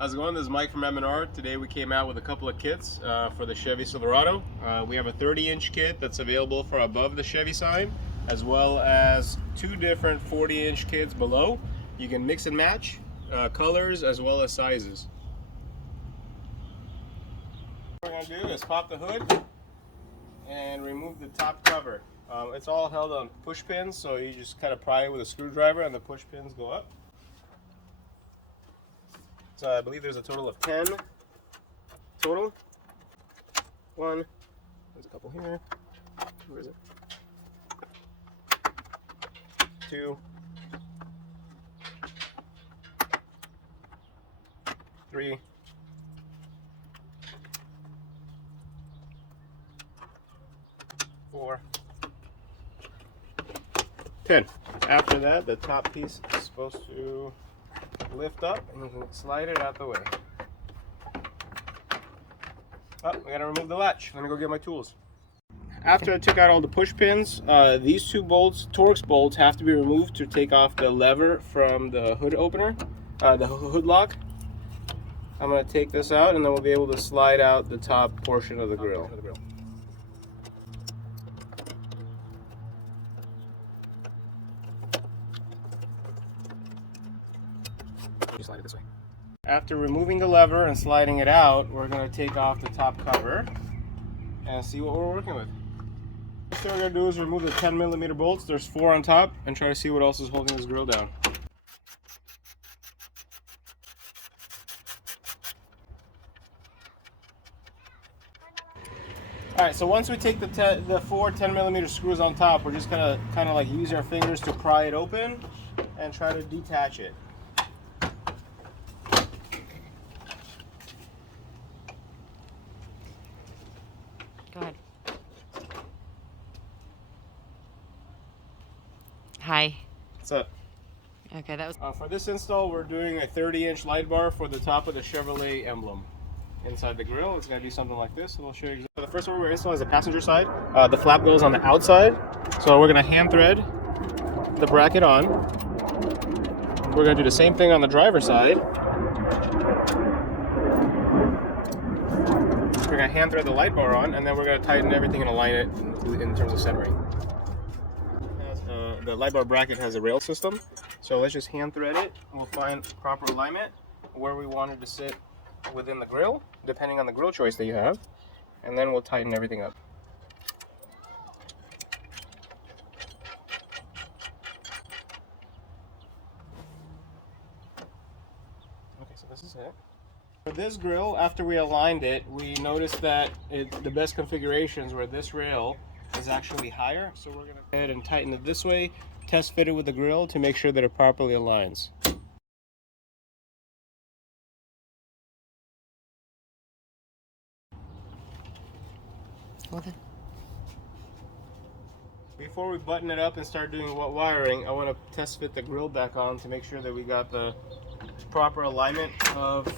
How's it going? This is Mike from M&R. Today we came out with a couple of kits for the Chevy Silverado. We have a 30-inch kit that's available for above the Chevy sign, as well as two different 40-inch kits below. You can mix and match colors as well as sizes. What we're going to do is pop the hood and remove the top cover. It's all held on push pins, so you just kind of pry it with a screwdriver and the push pins go up. So I believe there's a total of 10 total. One, there's a couple here. Where is it? 2, 3, 4, 10. After that, the top piece is supposed to lift up and you can slide it out the way. Oh, we gotta remove the latch. Let me go get my tools. After I took out all the push pins, these two bolts, Torx bolts, have to be removed to take off the lever from the hood opener, the hood lock. I'm gonna take this out and then we'll be able to slide out the top portion of the grill. Slide it this way. After removing the lever and sliding it out, we're going to take off the top cover and see what we're working with. First thing we're going to do is remove the 10mm bolts. There's 4 on top, and try to see what else is holding this grill down. Alright, so once we take the 4 10mm screws on top, we're just going to kind of like use our fingers to pry it open and try to detach it. Go ahead. Hi. What's up? Okay, that was... For this install, we're doing a 30-inch light bar for the top of the Chevrolet emblem. Inside the grill, it's going to be something like this. So we'll show you exactly. The first one we're installing is the passenger side. The flap goes on the outside. So we're going to hand thread the bracket on. We're going to do the same thing on the driver's side. We're going to hand thread the light bar on, and then we're going to tighten everything and align it in terms of centering. The light bar bracket has a rail system, so let's just hand thread it. We'll find proper alignment where we want it to sit within the grill, depending on the grill choice that you have, and then we'll tighten everything up. Okay, so this is it. For this grill, after we aligned it, we noticed that the best configurations where this rail is actually higher. So we're going to go ahead and tighten it this way, test fit it with the grill to make sure that it properly aligns. Okay. Before we button it up and start doing wet wiring, I want to test fit the grill back on to make sure that we got the proper alignment of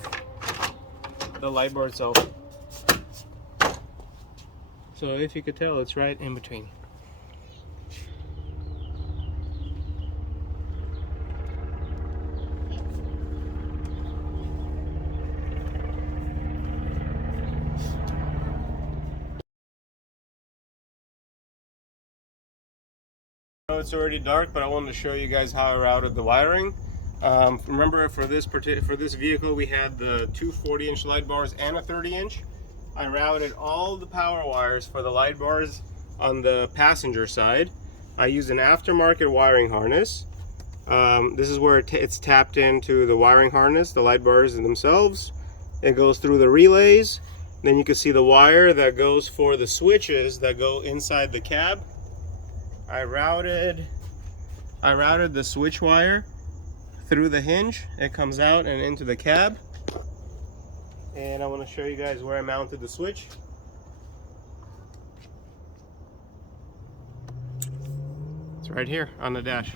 the light bar itself. So if you could tell, it's right in between. I know it's already dark, but I wanted to show you guys how I routed the wiring. Remember, for this vehicle, we had the two 40-inch light bars and a 30-inch. I routed all the power wires for the light bars on the passenger side. I used an aftermarket wiring harness. This is where it's tapped into the wiring harness, the light bars themselves. It goes through the relays. Then you can see the wire that goes for the switches that go inside the cab. I routed the switch wire through the hinge. It comes out and into the cab. And I want to show you guys where I mounted the switch. It's right here on the dash.